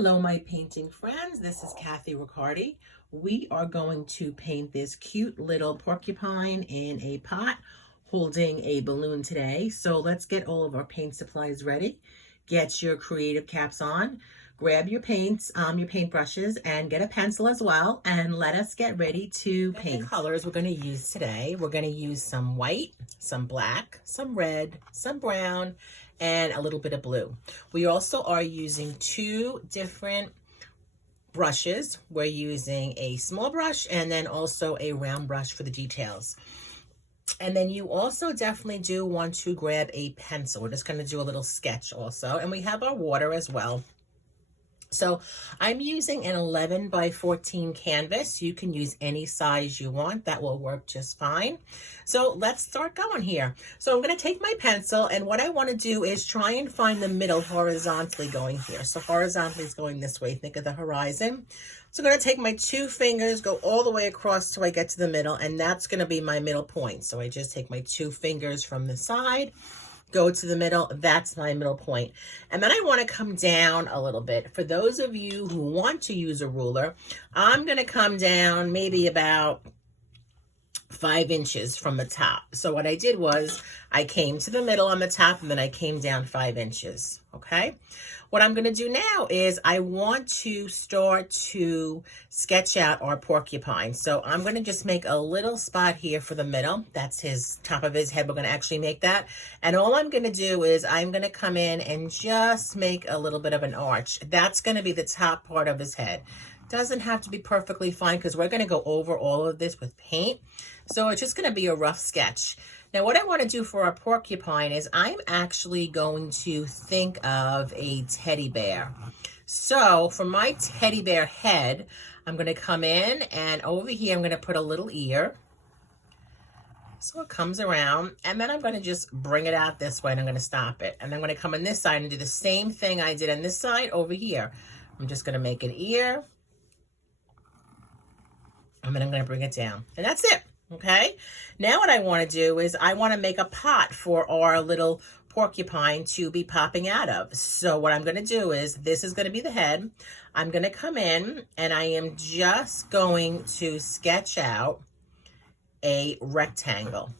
Hello, my painting friends. This is Kathy Riccardi. We are going to paint this cute little porcupine in a pot holding a balloon today. So let's get all of our paint supplies ready. Get your creative caps on. Grab your paints, your paintbrushes, and get a pencil as well. And let us get ready to paint. The colors we're going to use today, we're going to use some white, some black, some red, some brown, and a little bit of blue. We also are using two different brushes. We're using a small brush and then also a round brush for the details. And then you also definitely do want to grab a pencil. We're just going to do a little sketch also. And we have our water as well. So I'm using an 11 by 14 canvas. You can use any size you want. That will work just fine. So let's start going here. So I'm going to take my pencil, and what I want to do is try and find the middle horizontally going here. So horizontally is going this way. Think of the horizon. So I'm going to take my two fingers, go all the way across till I get to the middle, and that's going to be my middle point. So I just take my two fingers from the side, go to the middle, that's my middle point. And then I want to come down a little bit. For those of you who want to use a ruler, I'm going to come down maybe about 5 inches from the top. So what I did was I came to the middle on the top, and then I came down 5 inches, okay? What I'm going to do now is I want to start to sketch out our porcupine. So I'm going to just make a little spot here for the middle. That's his top of his head. We're going to actually make that. And all I'm going to do is I'm going to come in and just make a little bit of an arch. That's going to be the top part of his head. Doesn't have to be perfectly fine because we're going to go over all of this with paint. So it's just going to be a rough sketch. Now, what I want to do for our porcupine is I'm actually going to think of a teddy bear. So for my teddy bear head, I'm going to come in, and over here I'm going to put a little ear. So it comes around, and then I'm going to just bring it out this way, and I'm going to stop it. And I'm going to come on this side and do the same thing I did on this side over here. I'm just going to make an ear, and then I'm going to bring it down. And that's it. Okay, now what I want to do is I want to make a pot for our little porcupine to be popping out of. So what I'm going to do is, this is going to be the head. I'm going to come in, and I am just going to sketch out a rectangle.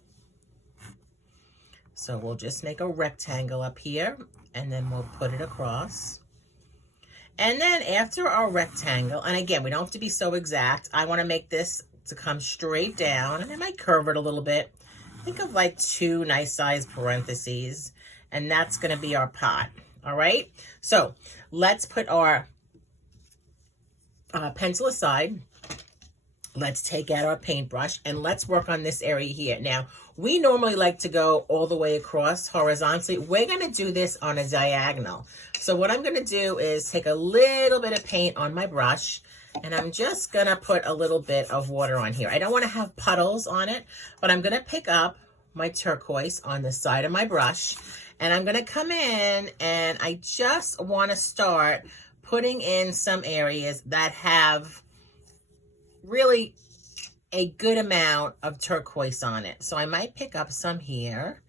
So we'll just make a rectangle up here, and then we'll put it across. And then after our rectangle, and again, we don't have to be so exact. I want to make this to come straight down, and I might curve it a little bit. Think of like 2 nice sized parentheses, and that's going to be our pot. All right, so let's put our pencil aside. Let's take out our paintbrush, and let's work on this area here. Now, we normally like to go all the way across horizontally. We're going to do this on a diagonal. So what I'm going to do is take a little bit of paint on my brush, and I'm just going to put a little bit of water on here. I don't want to have puddles on it, but I'm going to pick up my turquoise on the side of my brush, and I'm going to come in, and I just want to start putting in some areas that have really a good amount of turquoise on it. So I might pick up some here,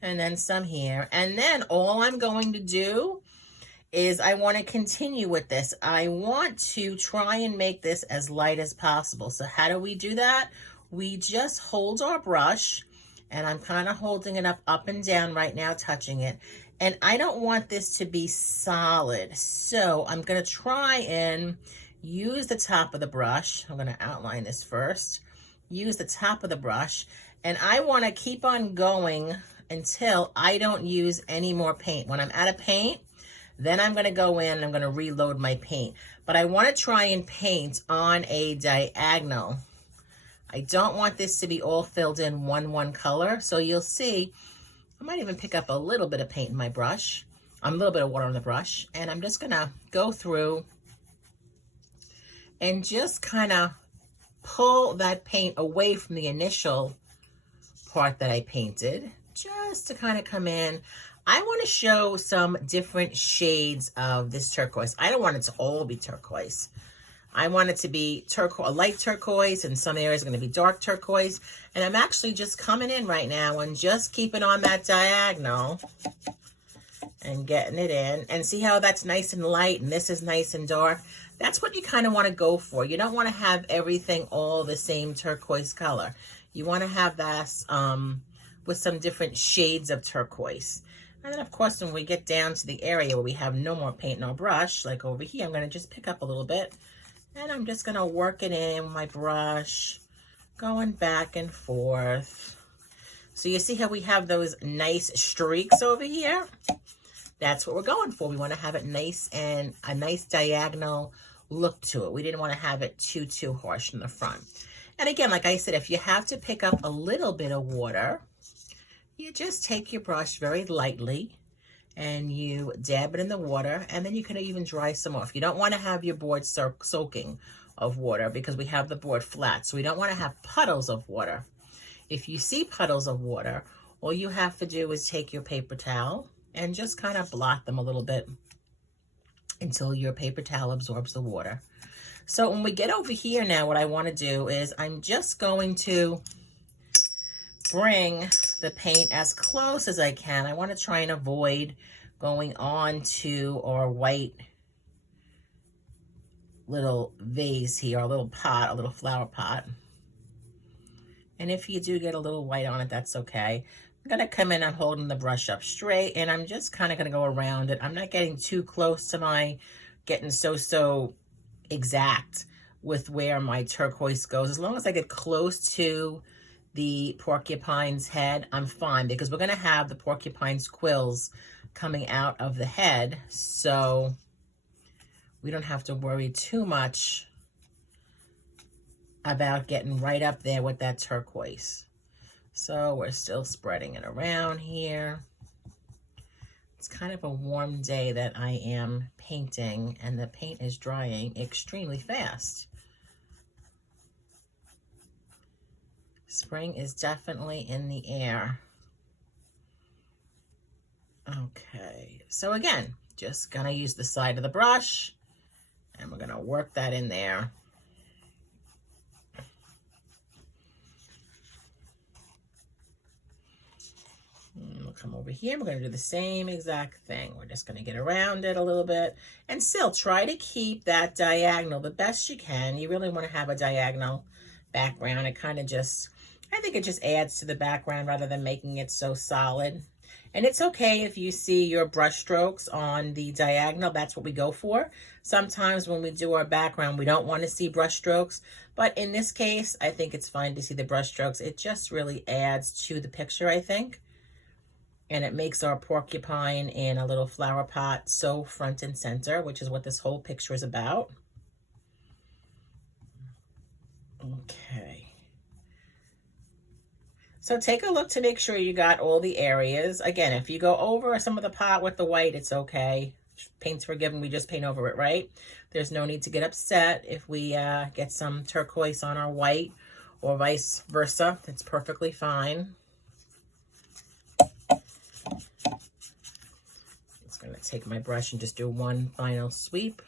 and then some here, and then all I'm going to do is I want to continue with this. I want to try and make this as light as possible. So how do we do that? We just hold our brush, and I'm kind of holding it up and down right now, touching it. And I don't want this to be solid. So I'm going to try and use the top of the brush. I'm going to outline this first. Use the top of the brush, and I want to keep on going until I don't use any more paint. When I'm out of paint, then I'm going to go in and I'm going to reload my paint. But I want to try and paint on a diagonal. I don't want this to be all filled in one color. So you'll see, I might even pick up a little bit of paint in my brush. A little bit of water on the brush. And I'm just going to go through and just kind of pull that paint away from the initial part that I painted. Just to kind of come in. I want to show some different shades of this turquoise. I don't want it to all be turquoise. I want it to be a light turquoise, and some areas are going to be dark turquoise. And I'm actually just coming in right now and just keeping on that diagonal and getting it in. And see how that's nice and light and this is nice and dark? That's what you kind of want to go for. You don't want to have everything all the same turquoise color. You want to have that with some different shades of turquoise. And then of course, when we get down to the area where we have no more paint in our brush, like over here, I'm going to just pick up a little bit and I'm just going to work it in with my brush, going back and forth. So you see how we have those nice streaks over here? That's what we're going for. We want to have it nice and a nice diagonal look to it. We didn't want to have it too harsh in the front. And again, like I said, if you have to pick up a little bit of water, you just take your brush very lightly and you dab it in the water, and then you can even dry some off. You don't want to have your board soaking of water because we have the board flat. So we don't want to have puddles of water. If you see puddles of water, all you have to do is take your paper towel and just kind of blot them a little bit until your paper towel absorbs the water. So when we get over here now, what I want to do is I'm just going to bring the paint as close as I can. I want to try and avoid going on to our white little vase here, a little pot, a little flower pot. And if you do get a little white on it, that's okay. I'm going to come in, I'm holding the brush up straight, and I'm just kind of going to go around it. I'm not getting too close to my, getting so exact with where my turquoise goes. As long as I get close to the porcupine's head, I'm fine, because we're going to have the porcupine's quills coming out of the head, so we don't have to worry too much about getting right up there with that turquoise. So we're still spreading it around here. It's kind of a warm day that I am painting, and the paint is drying extremely fast. Spring is definitely in the air. Okay, so again, just gonna use the side of the brush and we're gonna work that in there. And we'll come over here, we're gonna do the same exact thing. We're just gonna get around it a little bit and still try to keep that diagonal the best you can. You really wanna have a diagonal background. It kind of just, I think it just adds to the background rather than making it so solid. And it's okay if you see your brush strokes on the diagonal. That's what we go for. Sometimes when we do our background, we don't want to see brush strokes. But in this case, I think it's fine to see the brush strokes. It just really adds to the picture, I think. And it makes our porcupine in a little flower pot so front and center, which is what this whole picture is about. Okay. So take a look to make sure you got all the areas. Again, if you go over some of the pot with the white, it's okay. Paint's forgiven, we just paint over it, right? There's no need to get upset if we get some turquoise on our white or vice versa. It's perfectly fine. Just gonna take my brush and just do one final sweep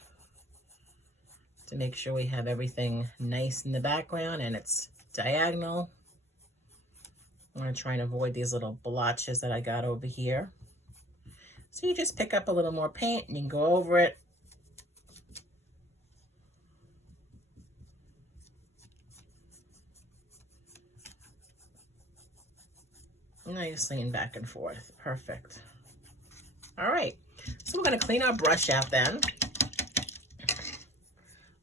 to make sure we have everything nice in the background and it's diagonal. I'm going to try and avoid these little blotches that I got over here. So you just pick up a little more paint and you can go over it. Nicely and back and forth. Perfect. All right. So we're going to clean our brush out then.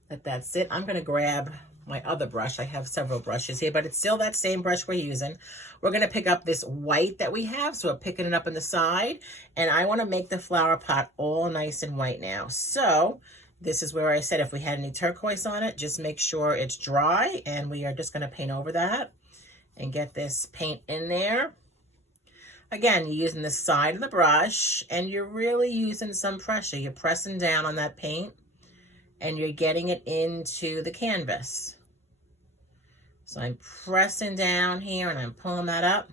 Let that sit. I'm going to grab my other brush. I have several brushes here, but it's still that same brush we're using. We're going to pick up this white that we have, so we're picking it up on the side, and I want to make the flower pot all nice and white now. So this is where I said if we had any turquoise on it, just make sure it's dry, and we are just going to paint over that and get this paint in there. Again, you're using the side of the brush, and you're really using some pressure. You're pressing down on that paint, and you're getting it into the canvas. So I'm pressing down here and I'm pulling that up.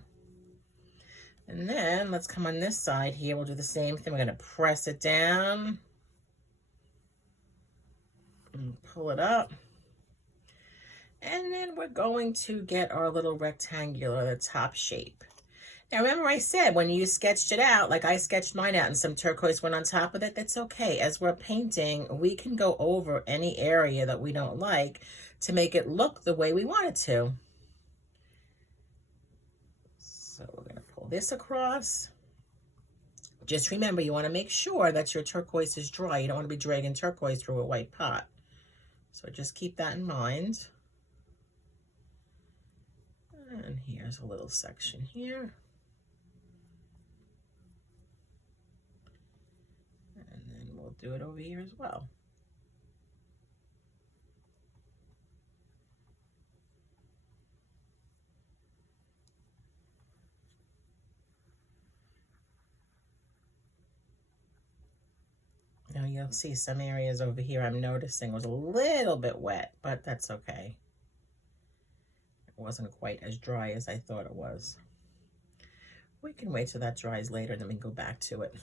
And then let's come on this side here. We'll do the same thing. We're going to press it down and pull it up. And then we're going to get our little rectangular, the top shape. Now remember I said when you sketched it out, like I sketched mine out and some turquoise went on top of it, that's okay. As we're painting, we can go over any area that we don't like to make it look the way we want it to. So we're going to pull this across. Just remember, you want to make sure that your turquoise is dry. You don't want to be dragging turquoise through a white pot. So just keep that in mind. And here's a little section here. And then we'll do it over here as well. Now you'll see some areas over here I'm noticing was a little bit wet, but that's okay. It wasn't quite as dry as I thought it was. We can wait till that dries later, then we can go back to it.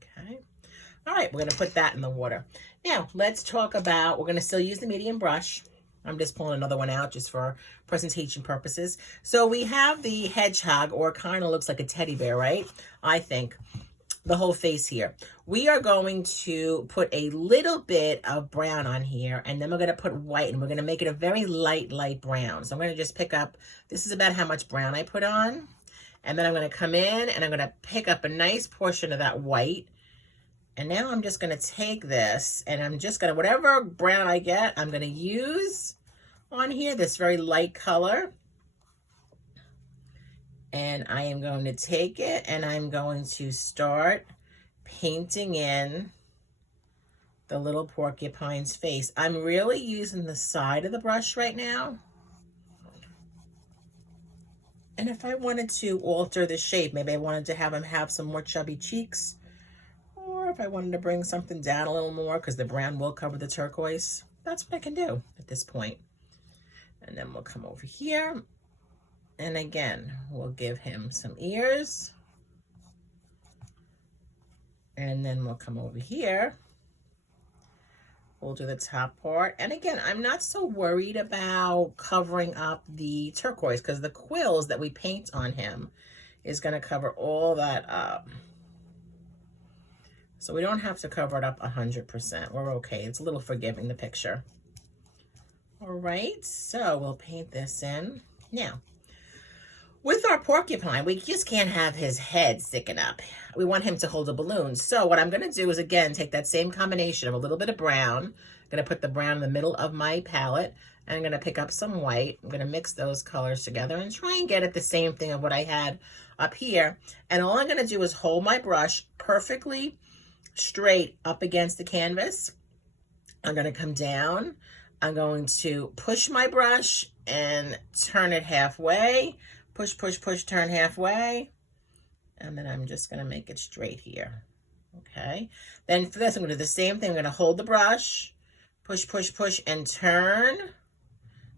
Okay. All right, we're going to put that in the water. Now, let's talk about, we're going to still use the medium brush. I'm just pulling another one out just for presentation purposes. So we have the hedgehog, or kind of looks like a teddy bear, right? I think. The whole face here. We are going to put a little bit of brown on here, and then we're going to put white, and we're going to make it a very light brown. So I'm going to just pick up, this is about how much brown I put on, and then I'm going to come in and I'm going to pick up a nice portion of that white. And now I'm just going to take this, and I'm just going to, whatever brown I get, I'm going to use on here, this very light color. And I am going to take it and I'm going to start painting in the little porcupine's face. I'm really using the side of the brush right now. And if I wanted to alter the shape, maybe I wanted to have him have some more chubby cheeks, or if I wanted to bring something down a little more because the brown will cover the turquoise, that's what I can do at this point. And then we'll come over here. And again, we'll give him some ears. And then we'll come over here. We'll do the top part. And again, I'm not so worried about covering up the turquoise because the quills that we paint on him is going to cover all that up. So we don't have to cover it up 100%. We're okay. It's a little forgiving, the picture. All right, so we'll paint this in. Now, with our porcupine, we just can't have his head sticking up. We want him to hold a balloon. So what I'm going to do is, again, take that same combination of a little bit of brown. I'm going to put the brown in the middle of my palette. And I'm going to pick up some white. I'm going to mix those colors together and try and get at the same thing of what I had up here. And all I'm going to do is hold my brush perfectly straight up against the canvas. I'm going to come down. I'm going to push my brush and turn it halfway. Push, push, push, turn halfway. And then I'm just going to make it straight here. Okay. Then for this, I'm going to do the same thing. I'm going to hold the brush, push, push, push, and turn.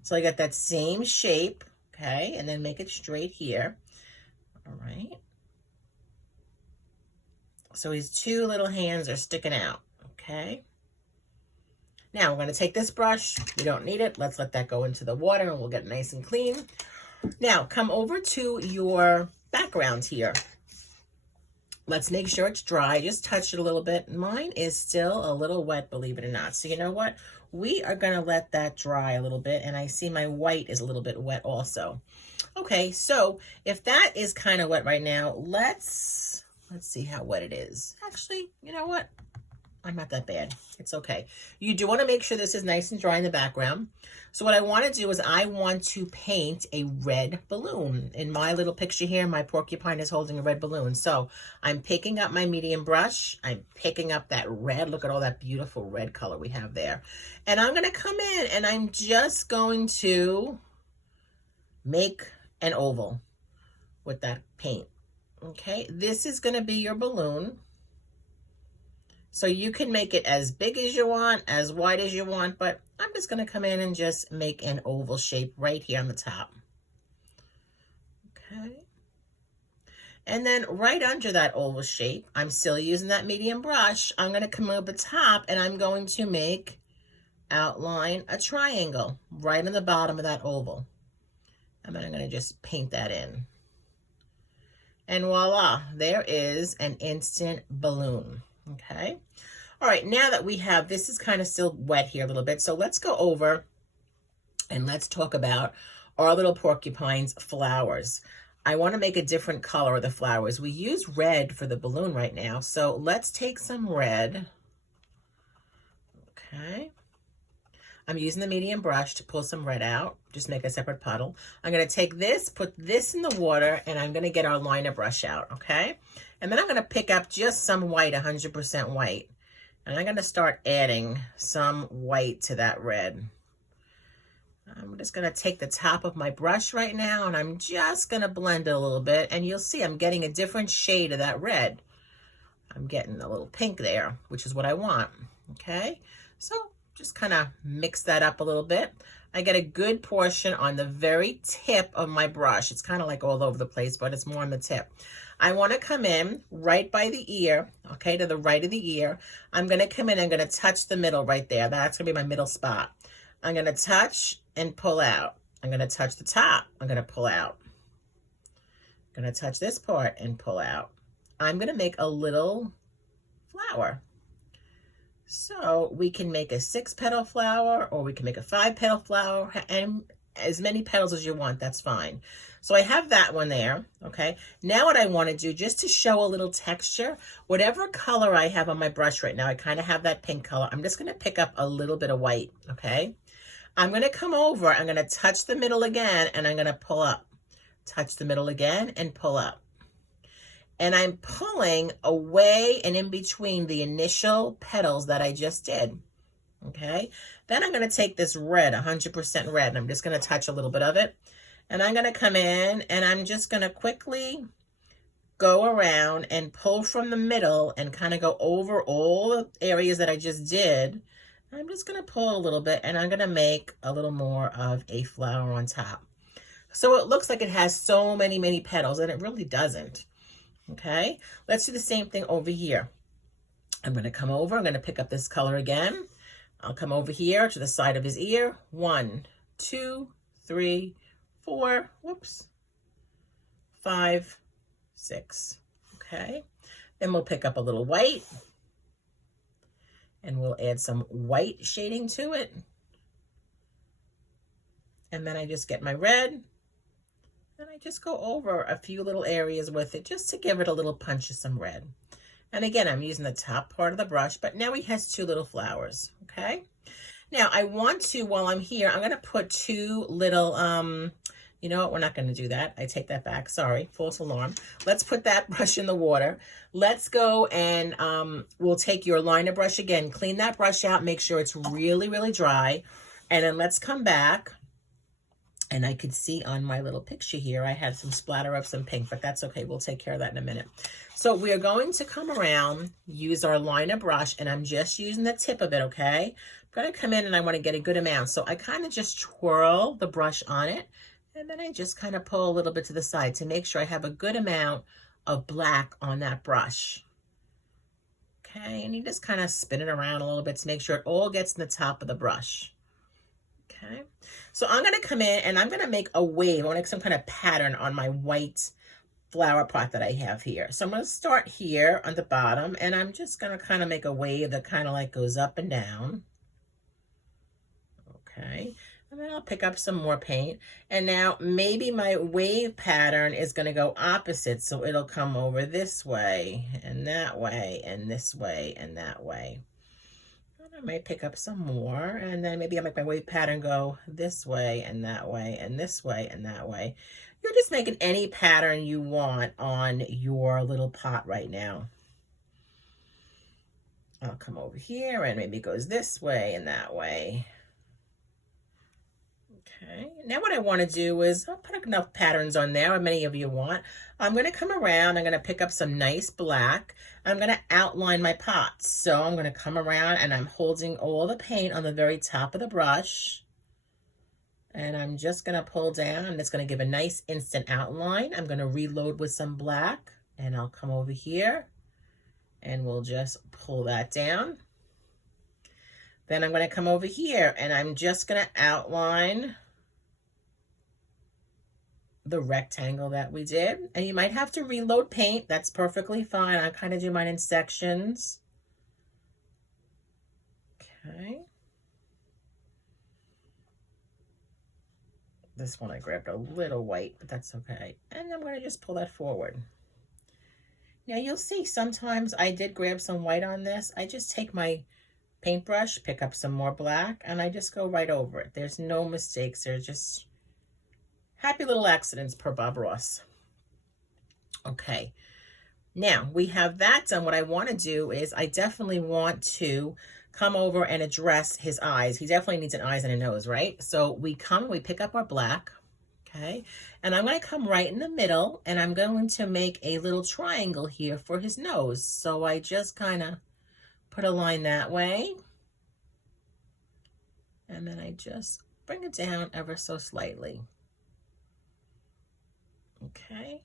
So I got that same shape. Okay. And then make it straight here. All right. So his two little hands are sticking out. Okay. Now we're going to take this brush. We don't need it. Let's let that go into the water and we'll get it nice and clean. Now, come over to your background here. Let's make sure it's dry. Just touch it a little bit. Mine is still a little wet, believe it or not. So you know what? We are going to let that dry a little bit. And I see my white is a little bit wet also. Okay, so if that is kind of wet right now, let's see how wet it is. Actually, you know what? I'm not that bad. It's okay. You do want to make sure this is nice and dry in the background. So what I want to do is I want to paint a red balloon. In my little picture here, my porcupine is holding a red balloon. So I'm picking up my medium brush. I'm picking up that red. Look at all that beautiful red color we have there. And I'm going to come in and I'm just going to make an oval with that paint. Okay, this is going to be your balloon. So you can make it as big as you want, as wide as you want, but I'm just going to come in and just make an oval shape right here on the top. Okay. And then right under that oval shape, I'm still using that medium brush. I'm going to come over the top and I'm going to outline a triangle right on the bottom of that oval. And then I'm going to just paint that in. And voila, there is an instant balloon, okay? All right, now that we have, this is kind of still wet here a little bit, so let's go over and let's talk about our little porcupine's flowers. I want to make a different color of the flowers. We use red for the balloon right now, so let's take some red. Okay. I'm using the medium brush to pull some red out. Just make a separate puddle. I'm going to take this, put this in the water, and I'm going to get our liner brush out, okay? And then I'm going to pick up just some white, 100% white. And I'm going to start adding some white to that red. I'm just going to take the top of my brush right now, and I'm just going to blend it a little bit. And you'll see I'm getting a different shade of that red. I'm getting a little pink there, which is what I want, okay? So just kind of mix that up a little bit. I get a good portion on the very tip of my brush. It's kind of like all over the place, but it's more on the tip. I want to come in right by the ear, okay, to the right of the ear. I'm going to come in, I'm going to touch the middle right there. That's going to be my middle spot. I'm going to touch and pull out. I'm going to touch the top. I'm going to pull out. I'm going to touch this part and pull out. I'm going to make a little flower. So we can make a 6-petal flower, or we can make a 5-petal flower, and as many petals as you want, that's fine. So I have that one there, okay? Now what I want to do, just to show a little texture, whatever color I have on my brush right now, I kind of have that pink color. I'm just going to pick up a little bit of white, okay? I'm going to come over, I'm going to touch the middle again, and I'm going to pull up. Touch the middle again and pull up. And I'm pulling away and in between the initial petals that I just did, okay? Then I'm going to take this red, 100% red, and I'm just going to touch a little bit of it. And I'm going to come in, and I'm just going to quickly go around and pull from the middle and kind of go over all the areas that I just did. I'm just going to pull a little bit, and I'm going to make a little more of a flower on top. So it looks like it has so many, many petals, and it really doesn't. Okay, let's do the same thing over here. I'm going to come over, I'm going to pick up this color again. I'll come over here to the side of his ear. 1, 2, 3, 4, whoops, 5, 6. Okay, then we'll pick up a little white, and we'll add some white shading to it. And then I just get my red, and I just go over a few little areas with it just to give it a little punch of some red. And again, I'm using the top part of the brush, but now he has 2 little flowers, okay? Now I want to, while I'm here, I'm gonna put 2 little, you know what, we're not gonna do that. I take that back, sorry, false alarm. Let's put that brush in the water. Let's go and we'll take your liner brush again, clean that brush out, make sure it's really, really dry. And then let's come back. And I could see on my little picture here, I had some splatter of some pink, but that's okay. We'll take care of that in a minute. So we are going to come around, use our liner brush, and I'm just using the tip of it, okay? I'm going to come in and I want to get a good amount. So I kind of just twirl the brush on it, and then I just kind of pull a little bit to the side to make sure I have a good amount of black on that brush. Okay, and you just kind of spin it around a little bit to make sure it all gets in the top of the brush. Okay, so I'm going to come in and I'm going to make a wave. I want to make some kind of pattern on my white flower pot that I have here. So I'm going to start here on the bottom, and I'm just going to kind of make a wave that kind of like goes up and down. Okay, and then I'll pick up some more paint. And now maybe my wave pattern is going to go opposite. So it'll come over this way and that way and this way and that way. I might pick up some more, and then maybe I'll make my wave pattern go this way and that way and this way and that way. You're just making any pattern you want on your little pot right now. I'll come over here and maybe it goes this way and that way. Okay, now what I want to do is I'll put enough patterns on there, how many of you want. I'm going to come around, I'm going to pick up some nice black. I'm going to outline my pot. So I'm going to come around and I'm holding all the paint on the very top of the brush. And I'm just going to pull down, and it's going to give a nice instant outline. I'm going to reload with some black, and I'll come over here and we'll just pull that down. Then I'm going to come over here and I'm just going to outline the rectangle that we did. And you might have to reload paint. That's perfectly fine. I kind of do mine in sections. Okay. This one I grabbed a little white, but that's okay. And I'm going to just pull that forward. Now you'll see sometimes I did grab some white on this. I just take my paintbrush, pick up some more black, and I just go right over it. There's no mistakes. They're just happy little accidents per Bob Ross. Okay, now we have that done. What I want to do is I definitely want to come over and address his eyes. He definitely needs an eyes and a nose, right? So we pick up our black, okay? And I'm going to come right in the middle, and I'm going to make a little triangle here for his nose. So I just kind of put a line that way. And then I just bring it down ever so slightly. Okay.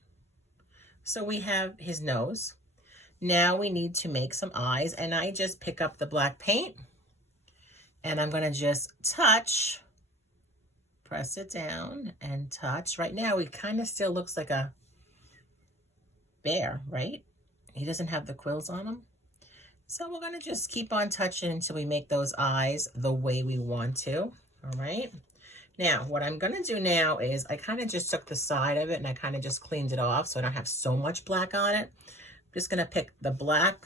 So we have his nose. Now we need to make some eyes, and I just pick up the black paint, and I'm going to just touch, press it down and touch. Right now, he kind of still looks like a bear, right? He doesn't have the quills on him. So we're going to just keep on touching until we make those eyes the way we want to, all right? Now, what I'm going to do now is I kind of just took the side of it and I kind of just cleaned it off so I don't have so much black on it. I'm just going to pick the black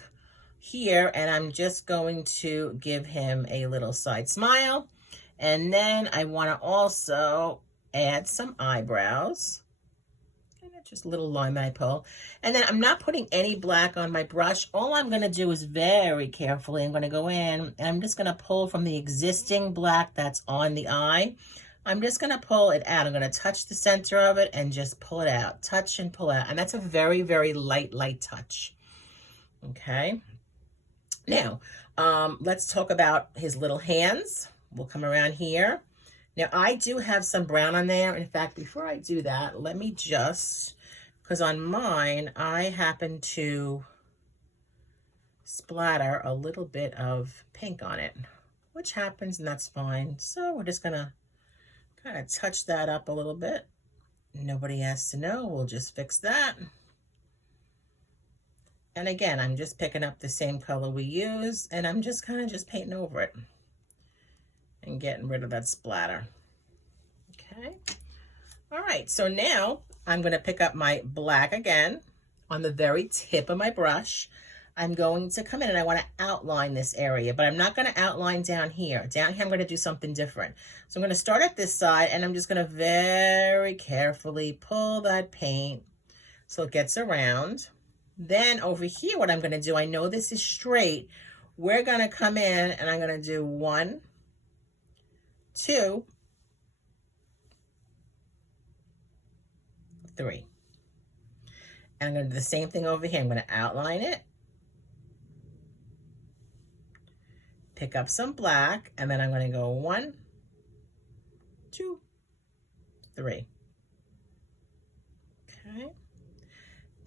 here, and I'm just going to give him a little side smile. And then I want to also add some eyebrows. Just a little line that I pull. And then I'm not putting any black on my brush. All I'm going to do is very carefully, I'm going to go in and I'm just going to pull from the existing black that's on the eye. I'm just going to pull it out. I'm going to touch the center of it and just pull it out. Touch and pull out. And that's a very, very light touch. Okay. Now, let's talk about his little hands. We'll come around here. Now, I do have some brown on there. In fact, before I do that, let me just, because on mine, I happen to splatter a little bit of pink on it, which happens, and that's fine. So we're just going to kind of touch that up a little bit. Nobody has to know. We'll just fix that. And again, I'm just picking up the same color we used, and I'm just kind of just painting over it and getting rid of that splatter. Okay. All right. So now I'm going to pick up my black again on the very tip of my brush. I'm going to come in and I want to outline this area, but I'm not going to outline down here. Down here, I'm going to do something different. So I'm going to start at this side, and I'm just going to very carefully pull that paint so it gets around. Then over here, what I'm going to do, I know this is straight. We're going to come in and I'm going to do 1, 2, 3. And I'm going to do the same thing over here. I'm going to outline it, pick up some black, and then I'm going to go 1, 2, 3. Okay.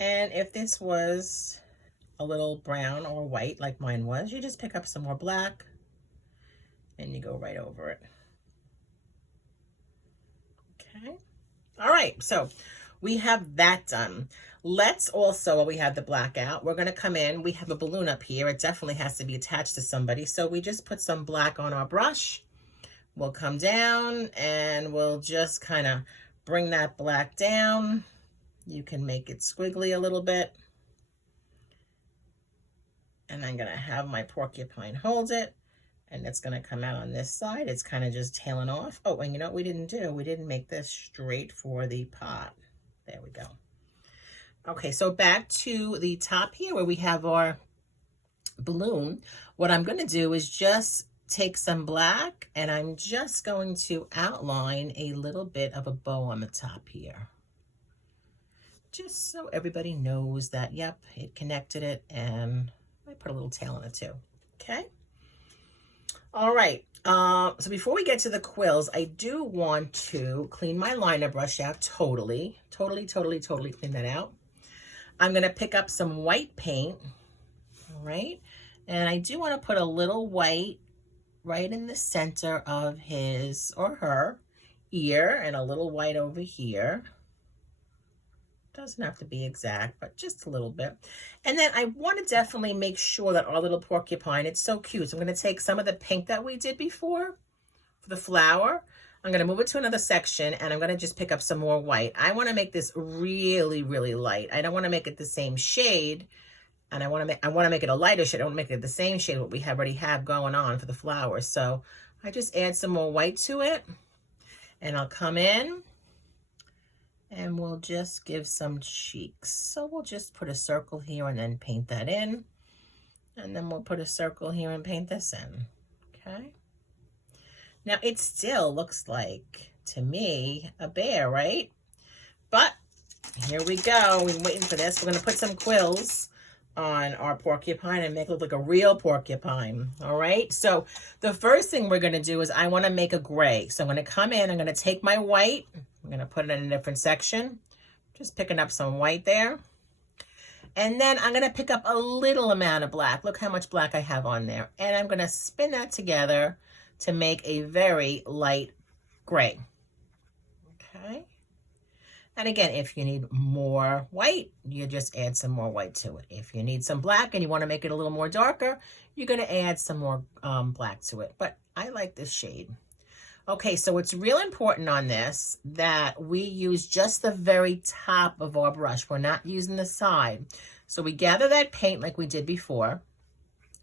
And if this was a little brown or white like mine was, you just pick up some more black and you go right over it. Okay. All right. So we have that done. Let's also, while we have the black out, we're going to come in. We have a balloon up here. It definitely has to be attached to somebody. So we just put some black on our brush. We'll come down and we'll just kind of bring that black down. You can make it squiggly a little bit. And I'm going to have my porcupine hold it. And it's going to come out on this side. It's kind of just tailing off. Oh, and you know what we didn't do? We didn't make this straight for the pot. There we go. Okay, so back to the top here where we have our balloon. What I'm going to do is just take some black and I'm just going to outline a little bit of a bow on the top here. Just so everybody knows that, yep, it connected it, and I put a little tail on it too. Okay. All right. So before we get to the quills, I do want to clean my liner brush out totally clean that out. I'm going to pick up some white paint. All right. And I do want to put a little white right in the center of his or her ear and a little white over here. Doesn't have to be exact, but just a little bit. And then I want to definitely make sure that our little porcupine, it's so cute. So I'm going to take some of the pink that we did before for the flower. I'm going to move it to another section, and I'm going to just pick up some more white. I want to make this really, really light. I don't want to make it the same shade, and I want to make it a lighter shade. I want to make it the same shade what we already have going on for the flowers. So I just add some more white to it, and I'll come in and we'll just give some cheeks. So we'll just put a circle here and then paint that in. And then we'll put a circle here and paint this in, okay? Now it still looks like, to me, a bear, right? But here we go, we're waiting for this. We're gonna put some quills on our porcupine and make it look like a real porcupine, all right? So the first thing we're gonna do is I wanna make a gray. So I'm gonna come in, I'm gonna take my white, I'm gonna put it in a different section, just picking up some white there. And then I'm gonna pick up a little amount of black. Look how much black I have on there. And I'm gonna spin that together to make a very light gray, okay? And again, if you need more white, you just add some more white to it. If you need some black and you want to make it a little more darker, you're going to add some more black to it. But I like this shade. Okay, so it's real important on this that we use just the very top of our brush. We're not using the side. So we gather that paint like we did before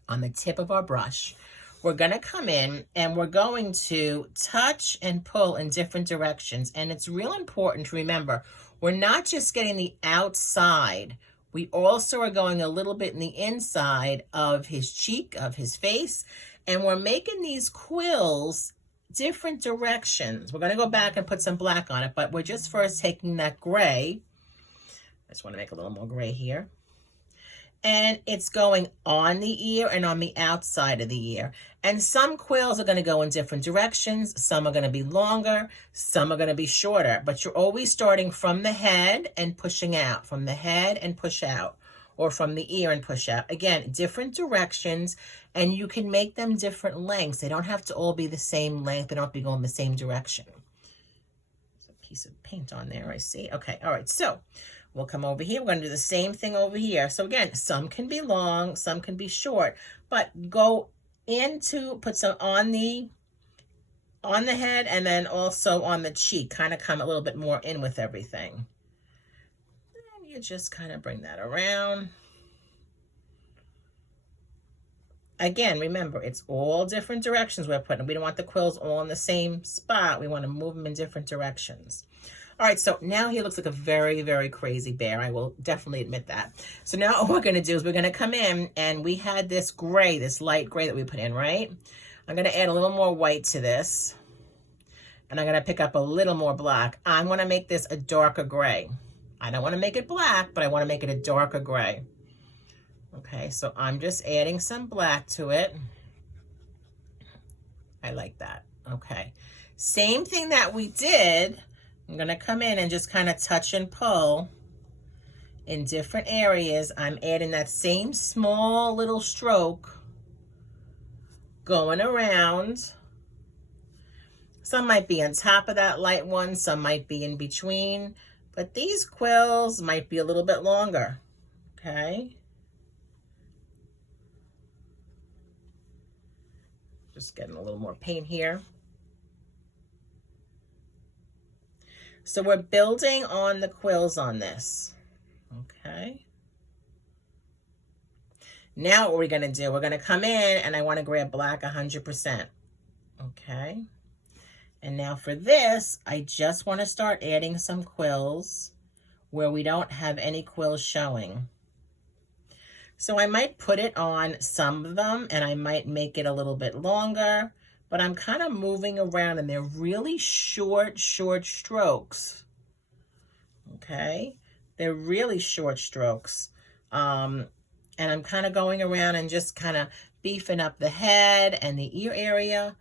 on the tip of our brush. We're going to come in and we're going to touch and pull in different directions. And it's real important to remember, we're not just getting the outside. We also are going a little bit in the inside of his cheek, of his face. And we're making these quills different directions. We're going to go back and put some black on it, but we're just first taking that gray. I just want to make a little more gray here. And it's going on the ear and on the outside of the ear. And some quills are going to go in different directions. Some are going to be longer. Some are going to be shorter. But you're always starting from the head and pushing out. From the head and push out. Or from the ear and push out. Again, different directions. And you can make them different lengths. They don't have to all be the same length. They don't have to go in the same direction. There's a piece of paint on there, I see. Okay, all right. So we'll come over here. We're going to do the same thing over here. So again, some can be long, some can be short, but go into, put some on the head and then also on the cheek, kind of come a little bit more in with everything. And you just kind of bring that around. Again, remember, it's all different directions we're putting. We don't want the quills all in the same spot. We want to move them in different directions. All right, so now he looks like a very, very crazy bear. I will definitely admit that. So now what we're going to do is we're going to come in, and we had this gray, this light gray that we put in, right? I'm going to add a little more white to this, and I'm going to pick up a little more black. I want to make this a darker gray. I don't want to make it black, but I want to make it a darker gray. Okay, so I'm just adding some black to it. I like that. Okay, same thing that we did. I'm going to come in and just kind of touch and pull in different areas. I'm adding that same small little stroke going around. Some might be on top of that light one, some might be in between, but these quills might be a little bit longer, okay? Just getting a little more paint here. So we're building on the quills on this, okay? Now what we're gonna do, we're gonna come in and I wanna grab black 100%, okay? And now for this, I just wanna start adding some quills where we don't have any quills showing. So I might put it on some of them and I might make it a little bit longer, but I'm kind of moving around and they're really short strokes, okay? They're really short strokes. And I'm kind of going around and just kind of beefing up the head and the ear area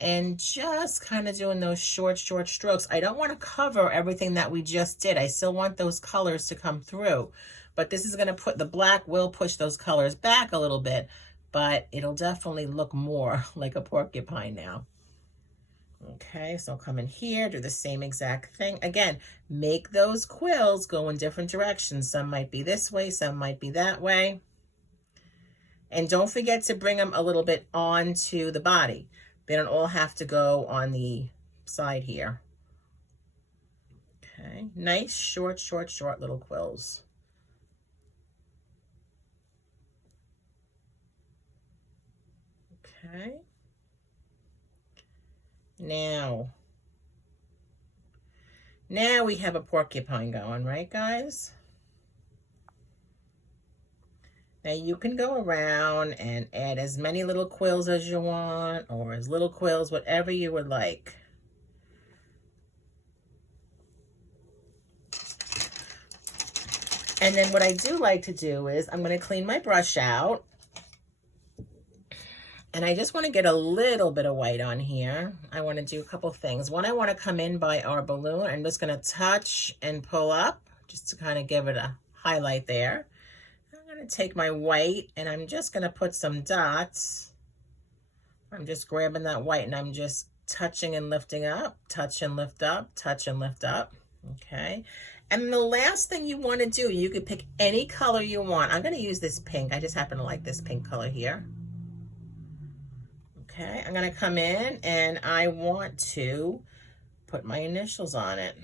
and just kind of doing those short strokes. I don't want to cover everything that we just did. I still want those colors to come through, but this is going to put, the black will push those colors back a little bit, but it'll definitely look more like a porcupine now. Okay, so I'll come in here, do the same exact thing. Again, make those quills go in different directions. Some might be this way, some might be that way. And don't forget to bring them a little bit onto the body. They don't all have to go on the side here. Okay, nice, short little quills. Okay. Now we have a porcupine going, right, guys? Now you can go around and add as many little quills as you want, or as little quills, whatever you would like. And then what I do like to do is I'm going to clean my brush out. And I just want to get a little bit of white on here. I want to do a couple things. One, I want to come in by our balloon. I'm just going to touch and pull up just to kind of give it a highlight there. I'm going to take my white and I'm just going to put some dots. I'm just grabbing that white and I'm just touching and lifting up, touch and lift up, touch and lift up. Okay. And the last thing you want to do, you can pick any color you want. I'm going to use this pink. I just happen to like this pink color here. Okay, I'm going to come in and I want to put my initials on it.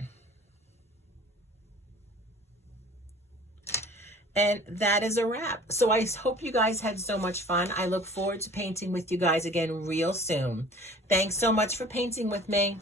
And that is a wrap. So I hope you guys had so much fun. I look forward to painting with you guys again real soon. Thanks so much for painting with me.